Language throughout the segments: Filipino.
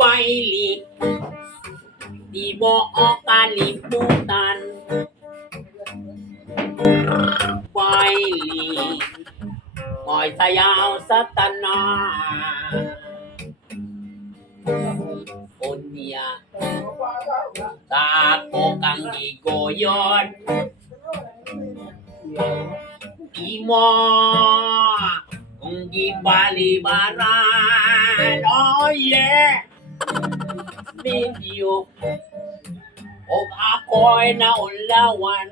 Bailey, di mo o kalimutan. Bailey, mo'y sayaw sa tanan. Unya, sa ako kang gigoyon. Imo, kung gibalibaran. Oh yeah! Video, o ako'y naulawan.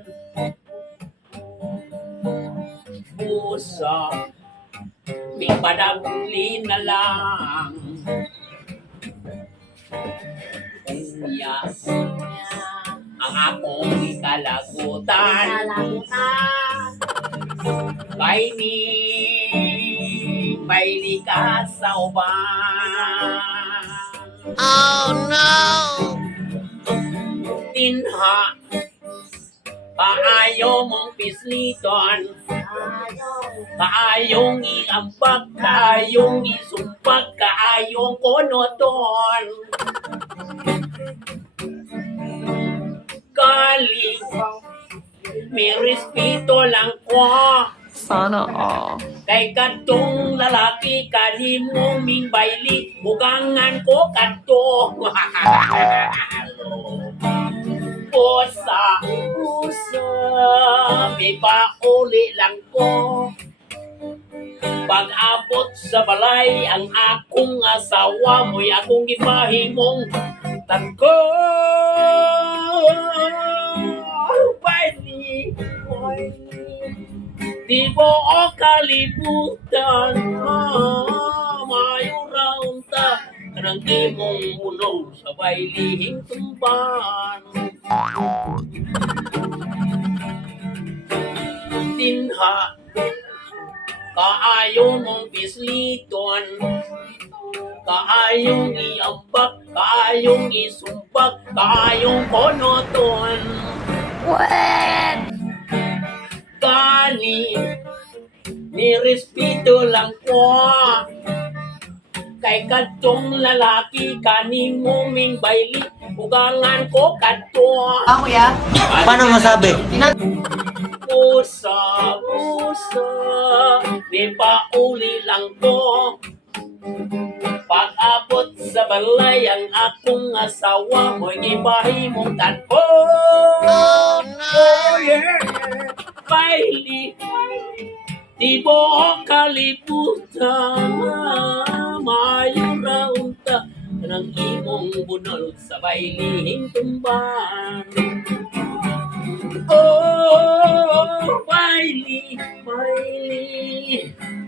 Puso, may padagli na lang. Unya, ang akong ikalagutan. Baili ka sa uban. Oh no! Tinha, kaayo mong pisliton. Kaayong iambag, kaayong isumpag, kaayong konoton. Galing, may respeto lang ko. Sana all. Kay katong lalaki, kanimong ming baili, bugangan ko kato. Pusa, may pauli lang ko. Pag-abot sa balay, ang akong asawa mo'y akong ipahimong tangko. Baili, di mo o kalimutan. Mayroon ta kanang imong ulo sa bailihing tumban. Tinha, kaayo mong pisliton. Kaayong iambak, kaayong isumpag, kaayong konoton. What? Kani, nirespeto lang ko. Kay katong lalaki, kaning muming baili, ugangan ko kato. Kuya? Paano masabi? Pusa, may pauli lang ko. Pag-abot sa balay, ang akong asawa mo'y gipahimong tanpo. Oh no! Oh yeah! Baili, di mo kalimutan. Mayroon ta ng imong bunol sa bailihing tumban. Oh, Baili,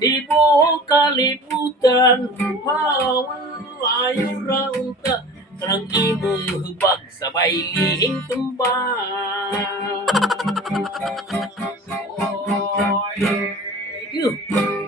di mo kalimutan. Mayroon ta ng imong hubag sa bailihing tumban. Oh, yeah. Thank you.